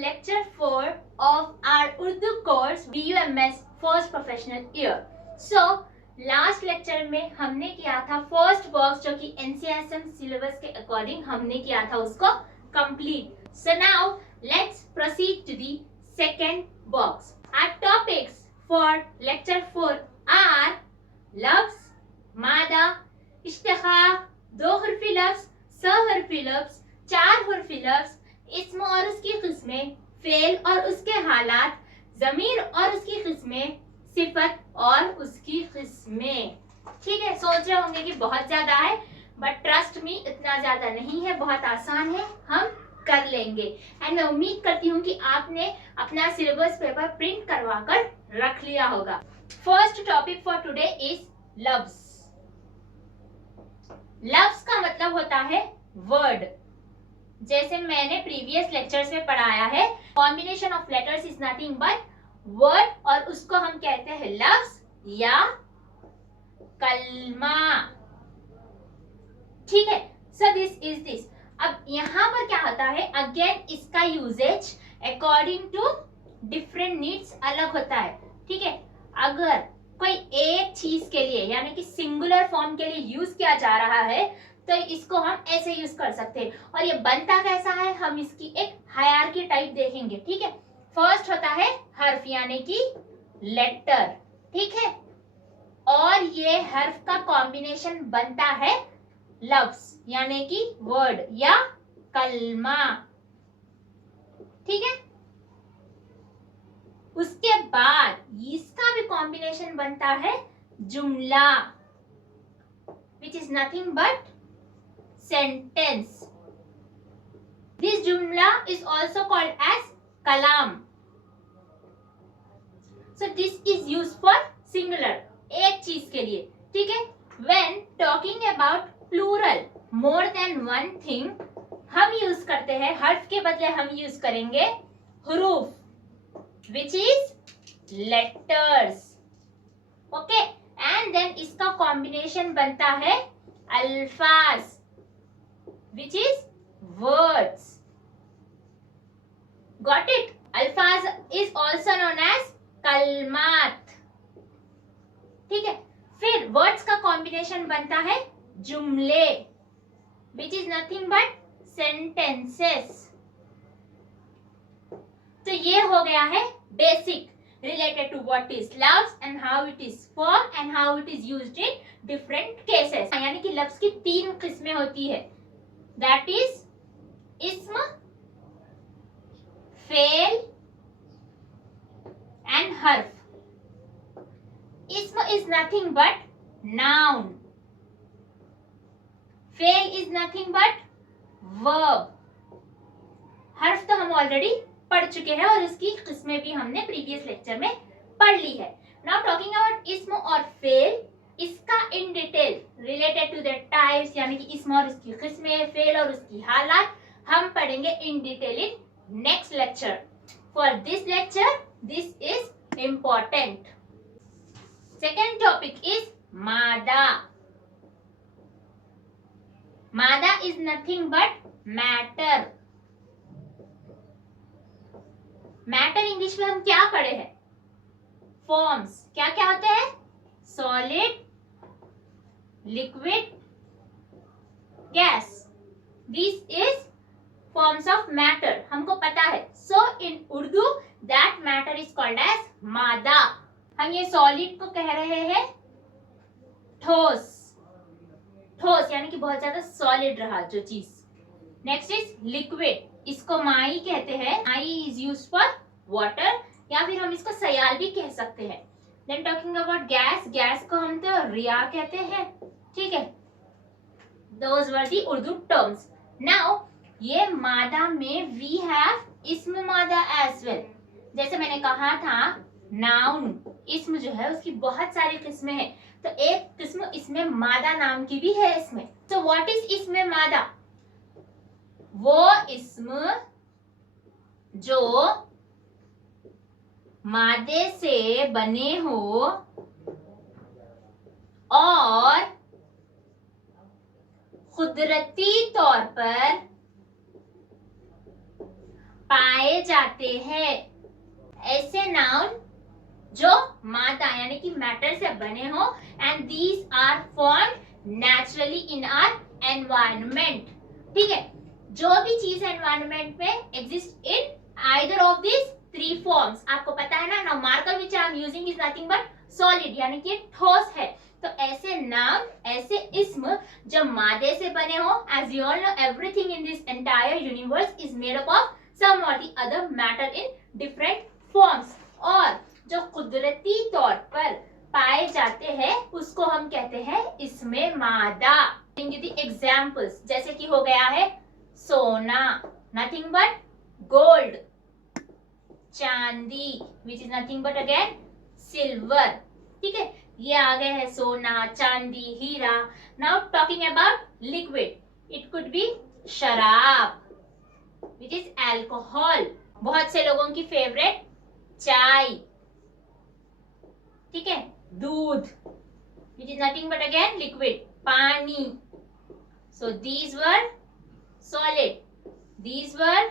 lecture 4 of our Urdu course BUMS First Professional Year. So last lecture में हमने किया था फर्स्ट बॉक्स जो कि NCSM सिलेबस के अकॉर्डिंग हमने किया था उसको complete. So now let's proceed to the second box. Our topics for lecture 4 are लफ्ज, मादा, इश्तिकाक, दो हर्फी लफ्ज, सहर्फी लफ्ज, चार हर्फी लफ्ज, इस्म और उसकी किस्में, फेल और उसके हालात, जमीर और उसकी किस्में, सिफत और उसकी किस्में. ठीक है, सोच रहे होंगे कि बहुत ज्यादा है, बट ट्रस्ट मी इतना ज्यादा नहीं है, बहुत आसान है, हम कर लेंगे. एंड मैं उम्मीद करती हूँ कि आपने अपना सिलेबस पेपर प्रिंट करवा कर रख लिया होगा. First topic for today is लफ्ज. लफ्ज का मतलब होता है वर्ड. जैसे मैंने प्रीवियस लेक्चर्स में पढ़ाया है, combination of letters is nothing but word, और उसको हम कहते हैं लफ्ज या कलमा. ठीक है, सो दिस इज दिस. अब यहां पर क्या होता है, अगेन इसका usages according to different needs अलग होता है. ठीक है, अगर कोई एक चीज के लिए यानी कि सिंगुलर फॉर्म के लिए यूज किया जा रहा है तो इसको हम ऐसे यूज कर सकते हैं. और ये बनता कैसा है, हम इसकी एक हायरार्की टाइप देखेंगे. ठीक है, फर्स्ट होता है हर्फ यानी कि लेटर. ठीक है, और ये हर्फ का कॉम्बिनेशन बनता है लफ्ज यानी कि वर्ड या कलमा. ठीक है, उसके बाद इसका भी कॉम्बिनेशन बनता है जुमला, विच is nothing but sentence. This jumla is also called as kalam. So this is used for singular, एक चीज के लिए. ठीक है, when talking about plural, more than one thing, हम यूज करते हैं हर्फ के बदले हम यूज करेंगे हुरूफ, which is letters. Okay, and then इसका कॉम्बिनेशन बनता है अल्फाज, which is words. Got it? Alfaz is also known as kalmat. ठीक है, फिर words का combination बनता है जुमले, which is nothing but sentences. तो ये हो गया है basic related to what is lafz and how it is formed and how it is used in different cases. यानी कि लफ्ज की तीन किस्में होती है. That is ism, fail and harf. Ism is nothing but noun. Fail is nothing but verb. हर्फ तो हम ऑलरेडी पढ़ चुके हैं और उसकी किस्में भी हमने प्रीवियस लेक्चर में पढ़ ली है. Now talking about ism और fail, इसका in detail related to the types यानी कि इसम और उसकी किस्में, फेल और उसकी हालात हम पढ़ेंगे in detail in next lecture. For this lecture this is important. Second topic is मादा. मादा is nothing but matter. Matter English में हम क्या पढ़े हैं, फॉर्म्स क्या क्या होते हैं, solid, liquid, gas. This is forms of matter. हमको पता है. So in Urdu that matter is called as मादा. हम ये solid को कह रहे हैं ठोस. ठोस यानी कि बहुत ज्यादा solid रहा जो चीज. Next is liquid. इसको माई कहते हैं. माई is used for water या फिर हम इसको सयाल भी कह सकते हैं. Then talking about gas, gas को हम तो रिया कहते हैं. ठीक है, those were the Urdu terms. Now ये मादा में we have इसम मादा as well. जैसे मैंने कहा था नाउन इसम जो है उसकी बहुत सारी किस्में हैं, तो एक किस्म इसमें मादा नाम की भी है इसमें. So what is इसमें मादा? वो इसम जो मादे से बने हो और कुदरती तौर पर पाए जाते हैं। ऐसे नाउन जो मादा यानी कि मैटर से बने हो, and these are formed naturally in our environment. ठीक है, जो भी चीज एनवायरनमेंट में exist in either of this three forms, आपको पता है ना, now marker which I am using is nothing but solid, यानी कि ठोस है। तो ऐसे नाम, ऐसे इस्म जो मादे से बने हो, as you all know everything in this entire universe is made up of some और the other matter in different forms, और जो कुदरती तौर पर पाए जाते हैं उसको हम कहते हैं इसमें मादा। एग्जाम्पल्स जैसे कि हो गया है सोना, नथिंग बट गोल्ड, चांदी which is nothing but again silver. ठीक है, ये आ गए हैं सोना, चांदी, हीरा। Now talking about liquid, it could be शराब विच इज एल्कोहल, बहुत से लोगों की फेवरेट चाय, ठीक है, दूध which is nothing but again liquid, पानी। So these were solid, these were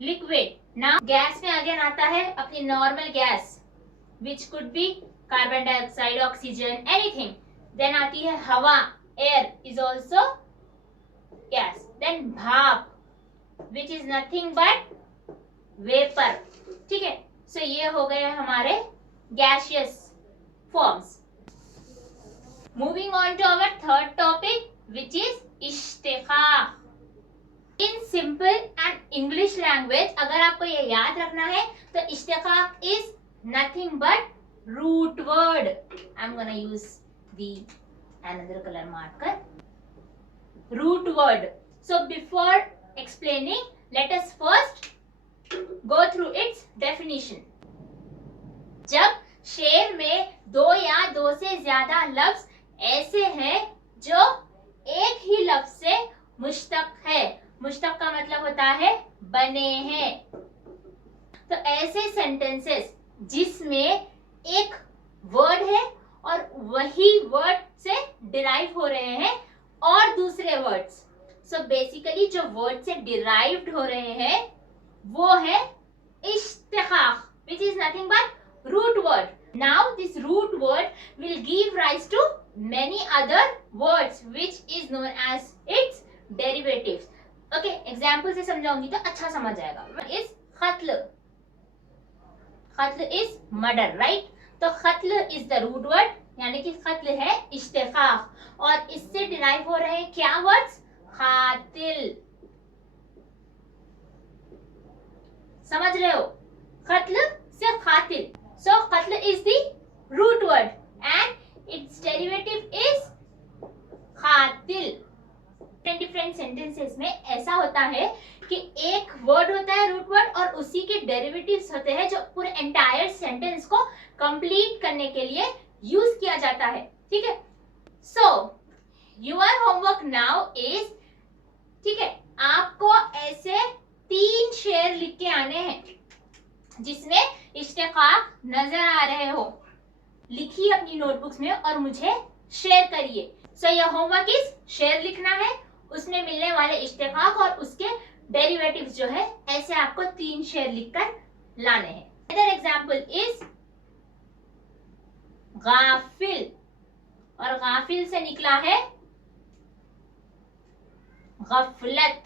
liquid. Now gas में अगेन आता है अपनी normal gas which could be carbon dioxide, oxygen, anything. Then आती है हवा, air is also gas. Then भाप which is nothing but vapour. ठीक है, सो ये हो गए हमारे gaseous forms. Moving on to our third topic which is इश्तिकाक। In simple and English language अगर आपको ये याद रखना है तो इश्तिकाक is nothing but root word. I am gonna use the another color marker, root word. So before explaining, let us first go through its definition. जब शेर में दो या दो से ज्यादा लफ्ज ऐसे हैं जो एक ही लफ्ज से मुश्तक है, मुश्तक का मतलब होता है बने हैं, तो ऐसे सेंटेंसेस जिसमें एक वर्ड है और वही वर्ड से डिराइव हो रहे हैं और दूसरे वर्ड्स, सो बेसिकली जो वर्ड से डिराइव्ड हो रहे हैं वो है इश्तिकाक which is nothing but root word. Now this root word will give rise to many other words which is known as its derivatives. Okay, example से समझाऊंगी तो अच्छा समझ आएगा. Is खत्ल, खत्ल is murder, right? तो खत्ल is the root word, यानी कि खत्ल है इश्तिकाक, और इससे डिराइव हो रहे हैं क्या वर्ड्स? खातिल। समझ रहे हो? खत्ल से खातिल. So खत्ल is the root word and its derivative is खातिल. डिफरेंट सेंटेंसेस में ऐसा होता है कि एक वर्ड होता है रूट वर्ड और उसी के डेरिवेटिव्स होते हैं जो पूरे एंटायर सेंटेंस को कंप्लीट करने के लिए यूज किया जाता है. ठीक है, so your homework now is, ठीक है, आपको ऐसे 3 शेर लिख के आने हैं जिसमें इश्तिकाक नजर आ रहे हो. लिखिए अपनी नोटबुक्स में और मुझे शेयर करिए. सो योर होमवर्क इज शेर लिखना है, उसमें मिलने वाले इश्तिकाक और उसके डेरिवेटिव्स जो है ऐसे आपको 3 शेर लिखकर लाने हैं. अदर एग्जांपल इज गाफिल, और गाफिल से निकला है गफलत.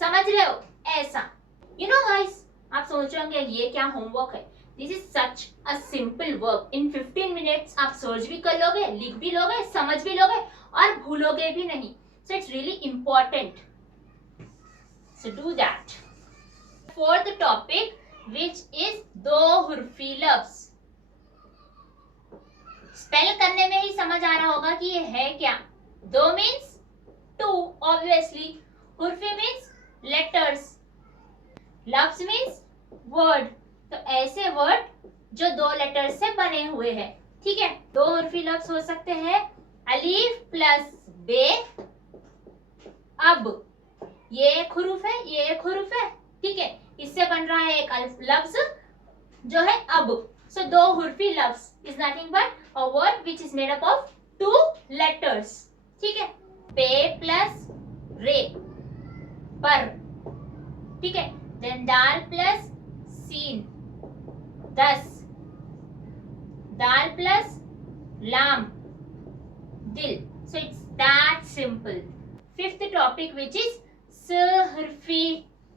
समझ रहे हो? ऐसा. यू नो गाइस, आप सोच रहे होंगे ये क्या होमवर्क है. This is such a simple work. In 15 minutes आप सोच भी कर लोगे, लिख भी लोगे, समझ भी लोगे और भूलोगे भी नहीं. So it's really important. So do that. Fourth topic which is दो हुर्फी लफ्ज. स्पेल करने में ही समझ आ रहा होगा कि ये है क्या. दो मीन्स टू, ऑब्वियसली. हुर्फी मीन्स लेटर्स. लफ्ज मीन्स वर्ड. तो ऐसे वर्ड जो 2 लेटर से बने हुए हैं. ठीक है, 2 हुर्फी लफ्ज हो सकते हैं अलीफ प्लस बे. अब ये एक हुरूफ है, ये एक हुरूफ है. ठीक है, इससे बन रहा है एक लफ्ज जो है अब. सो 2 हुर्फी लफ्ज is nothing but a word which is made up of 2 letters. ठीक है, पे प्लस रे, पर. ठीक है, देन दाल प्लस सीन 10, दाल प्लस लाम दिल. So it's that simple. Fifth topic, which is सहरफी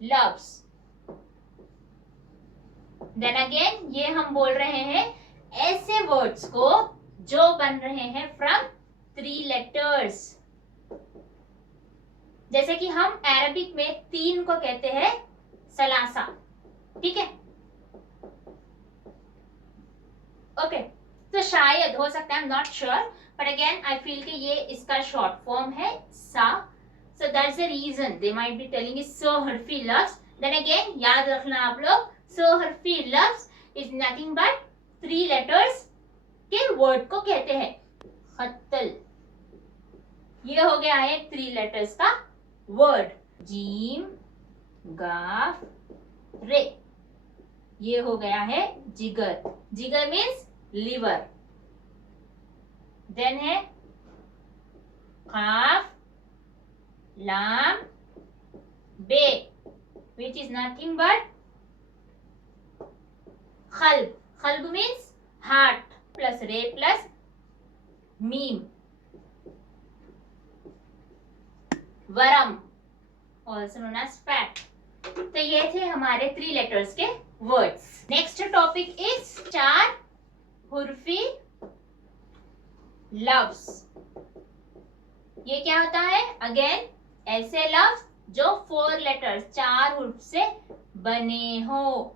loves. Then again ये हम बोल रहे हैं ऐसे वर्ड्स को जो बन रहे हैं फ्रॉम 3 लेटर्स. जैसे कि हम अरबिक में 3 को कहते हैं सलासा. ठीक है, ओके. तो शायद हो सकता है, I am not sure, but again I feel कि ये इसका शॉर्ट फॉर्म है सा. So that's the reason they might be telling is सहरफी लफ्ज. देन अगेन याद रखना आप लोग, सहरफी लफ्ज इज नथिंग बट 3 लेटर्स के वर्ड को कहते हैं. खत्तल, ये हो गया है 3 लेटर्स का वर्ड. जीम गाफ रे, ये हो गया है जिगर. जिगर मीन्स लिवर. देन है काफ लाम बे, विच इज नथिंग बट खल्ब. खल्ब मीन्स हार्ट प्लस रे प्लस मीम. वरम, ऑल्सो नोन एज फैट. तो ये थे हमारे 3 लेटर्स के वर्ड्स. नेक्स्ट टॉपिक इज 4 हुर्फी लफ्ज. ये क्या होता है? अगेन ऐसे लफ्ज जो 4 लेटर्स 4 हुर्फ से बने हो.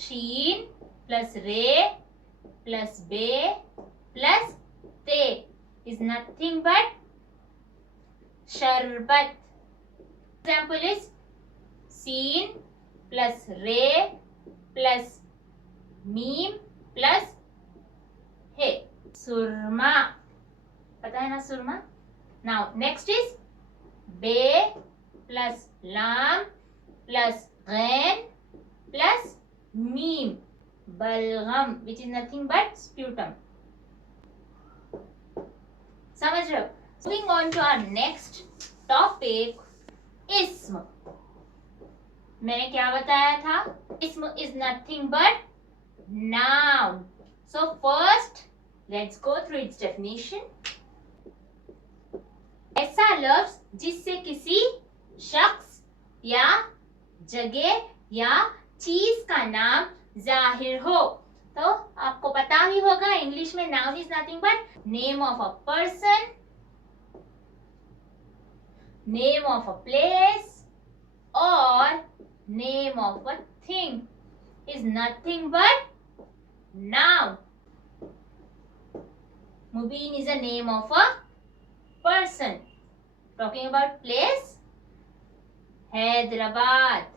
शीन प्लस रे प्लस बे प्लस ते इज नथिंग बट शरबत. एग्जाम्पल इज सीन प्लस रे प्लस मीम प्लस हे. सुरमा, पता है ना सुरमा. नाउ नेक्स्ट इज बे प्लस लाम प्लस गैन प्लस मीम, बलगम, which is nothing but sputum. समझ रहे हो? Moving on to our next topic, ism. मैंने क्या बताया था? Ism is nothing but noun. So first, let's go through its definition. ऐसा लफ्ज जिससे किसी शख्स या जगह या चीज का नाम जाहिर हो. तो आपको पता ही होगा इंग्लिश में noun is nothing but name of a person, name of a place or name of a thing is nothing but noun. Mubin is a name of a person. Talking about place, Hyderabad.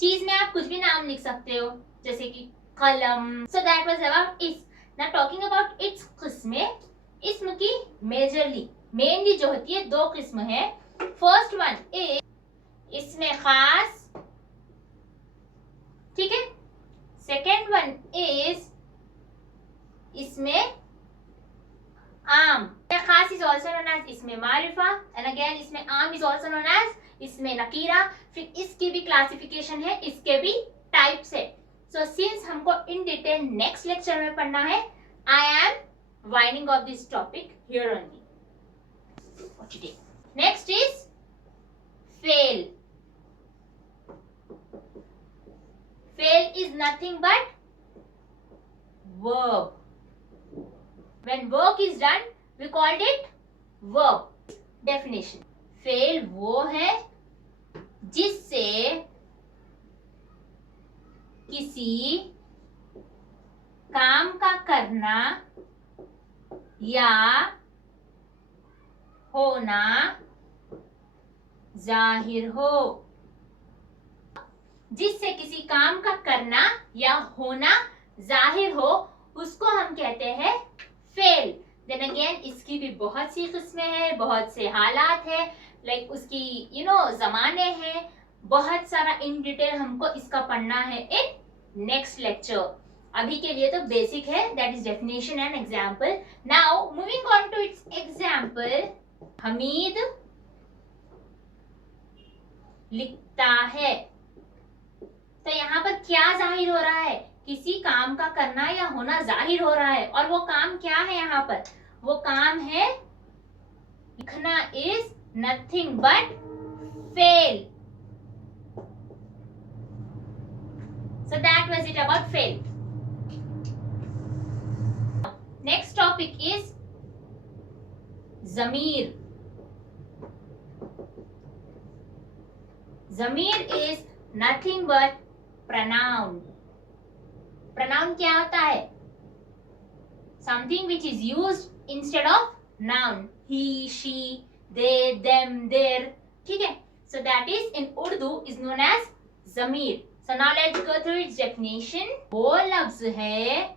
चीज में आप कुछ भी नाम लिख सकते हो, जैसे कि कलम. So that was about is. Now talking about its किस्में, इस्म की मेनली जो होती है 2 किस्म है. फर्स्ट वन इज इसमें खास, ठीक है. सेकेंड वन इज इसमें आम. खास इज ऑल्सो नोन एज इसमें मारिफा, एंड अगेन इसमें आम इज ऑल्सो नोन एज इसमें नकीरा. फिर इसकी भी क्लासिफिकेशन है, इसके भी टाइप्स है. सो सिंस हमको इन डिटेल नेक्स्ट लेक्चर में पढ़ना है, I M winding of this topic here only for today. Next is fail. Fail is nothing but verb. When work is done, we called it verb. Definition. Fail वो है जिससे किसी काम का करना या होना जाहिर हो. जिससे किसी काम का करना या होना जाहिर हो, उसको हम कहते हैं फेल. देन अगेन इसकी भी बहुत सी किस्में हैं, बहुत से हालात है, लाइक उसकी जमाने हैं, बहुत सारा इन डिटेल हमको इसका पढ़ना है इन नेक्स्ट लेक्चर. अभी के लिए तो बेसिक है, that is definition and example. Now moving on to its example. Hamid लिखता है। तो यहाँ पर क्या जाहिर हो रहा है? किसी काम का करना या होना जाहिर हो रहा है, और वो काम क्या है? यहाँ पर वो काम है लिखना। Is nothing but fail. So that was it about fail. Next topic is zamir. Zamir is nothing but pronoun. Pronoun क्या होता है? Something which is used instead of noun. He, she, they, them, their. ठीक है? So that is in Urdu is known as zamir. So now let's go through its definition. वो लफ्ज है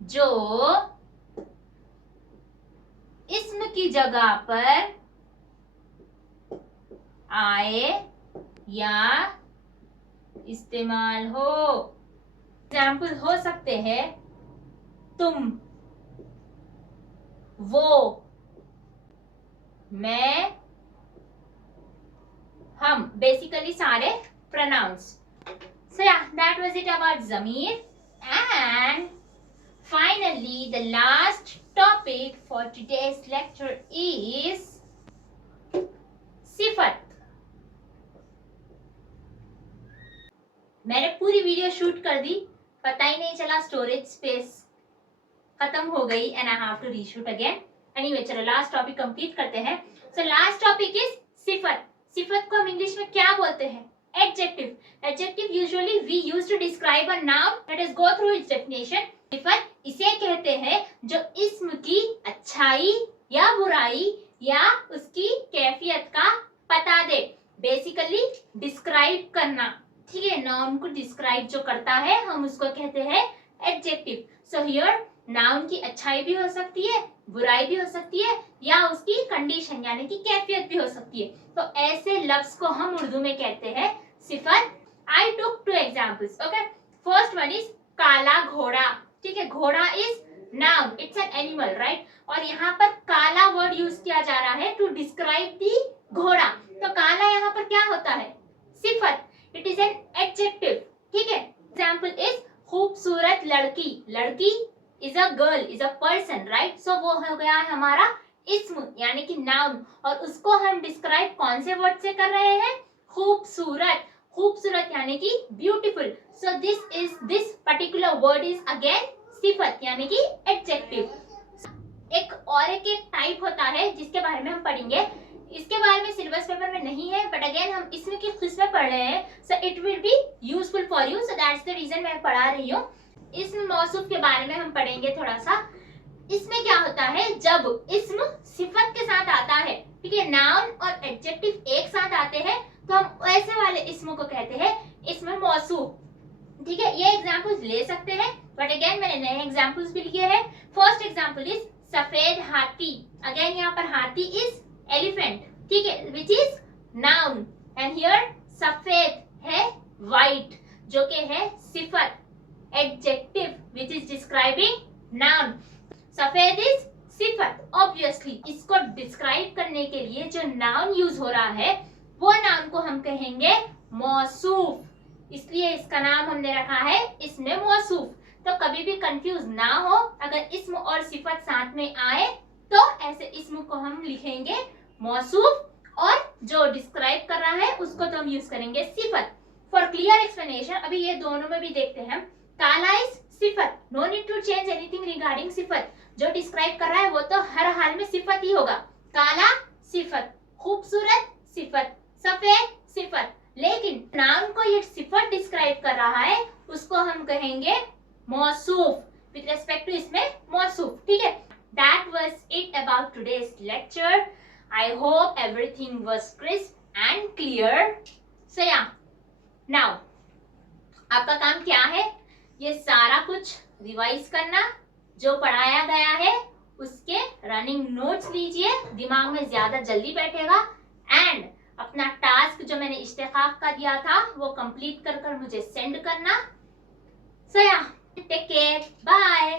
जो इस्म की जगह पर आए या इस्तेमाल हो। एग्जाम्पल हो सकते हैं तुम, वो, मैं, हम, बेसिकली सारे pronouns. So yeah, that was it about zamir. And finally, the last topic for today's lecture is सिफत। मैंने पूरी वीडियो शूट कर दी, पता ही नहीं चला, स्टोरेज स्पेस खत्म हो गई and I have to reshoot again. Anyway, चलो लास्ट टॉपिक कंप्लीट करते हैं। सो लास्ट टॉपिक इज सिफत। सिफत को हम इंग्लिश में क्या बोलते हैं? Adjective. Adjective usually we use to describe a noun. Let us go through its definition. सिफत इसे कहते हैं जो इस्म की अच्छाई या बुराई या उसकी कैफियत का पता दे। बेसिकली डिस्क्राइब करना। ठीक है, नाउन को डिस्क्राइब जो करता है हम उसको कहते हैं एडजेक्टिव। सो हियर नाउन की अच्छाई भी हो सकती है, बुराई भी हो सकती है, या उसकी कंडीशन यानी कि कैफियत भी हो सकती है। तो ऐसे लफ्ज को हम उर्दू में कहते हैं सिफत। आई टुक 2 examples. Okay, first one is काला घोड़ा। ठीक है, घोड़ा is noun, it's an animal, right. और यहाँ पर काला वर्ड यूज किया जा रहा है टू डिस्क्राइब दी घोड़ा। तो काला यहाँ पर क्या होता है? सिफत, इट इज एन एडजेक्टिव। ठीक है, एग्जाम्पल इज खूबसूरत लड़की। लड़की is a girl, is a person, right. So वो हो गया है हमारा इस्म यानी कि नाउन, और उसको हम डिस्क्राइब कौन से वर्ड से कर रहे हैं? खूबसूरत। खूबसूरत यानी कि beautiful. So this particular word is again सिफत यानी कि एडजेक्टिव। एक टाइप होता है जिसके बारे में हम पढ़ेंगे, इसके बारे में सिलेबस पेपर में नहीं है, बट अगेन हम इसमें की किस्में पढ़ रहे हैं। So it will be useful for you, so that's the reason मैं पढ़ा रही हूँ। इस्म मौसूफ के बारे में हम पढ़ेंगे थोड़ा सा। इसमें क्या होता है? जब इस्म सिफत के साथ आता है, ठीक है, नाउन और एडजेक्टिव एक साथ आते हैं, तो हम ऐसे वाले इस्म को कहते हैं इस्म मौसूफ। ठीक है, ये एग्जांपल्स ले सकते हैं, बट अगेन मैंने नए एग्जांपल्स भी लिए हैं। फर्स्ट एग्जांपल इज सफेद हाथी। अगेन यहाँ पर हाथी इज एलिफेंट, ठीक है, which is noun, and here सफेद है व्हाइट जो कि है सिफत, adjective which is describing noun. सफेद इज सिफत। ऑब्वियसली इसको डिस्क्राइब करने के लिए जो नाउन यूज हो रहा है वो नाउन को हम कहेंगे मौसूफ, इसलिए इसका नाम हमने रखा है इस्म मौसूफ। तो कभी भी कंफ्यूज ना हो, अगर इस्म और सिफत साथ में आए तो ऐसे इस्म को हम लिखेंगे मौसूफ, और जो डिस्क्राइब कर रहा है उसको तो हम यूज करेंगे सिफत। फॉर क्लियर एक्सप्लेनेशन अभी ये दोनों में भी देखते हैं। काला इज सिफत, no need to change anything regarding सिफत। जो डिस्क्राइब कर रहा है वो तो हर हाल में सिफत ही होगा। काला सिफत, खूबसूरत सिफत, सफेद सिफत। लेकिन नाउन को ये सिफत डिस्क्राइब कर रहा है उसको हम कहेंगे मौसूफ विद रिस्पेक्ट टू इसमें मौसूफ। ठीक है, that was it about today's lecture. I hope everything was crisp and clear. So yeah now आपका काम क्या है? ये सारा कुछ रिवाइज करना, जो पढ़ाया गया है उसके रनिंग नोट्स लीजिए, दिमाग में ज्यादा जल्दी बैठेगा, एंड अपना टास्क जो मैंने इश्तिकाक का दिया था वो कंप्लीट कर मुझे सेंड करना। सो या टेक केयर, बाय।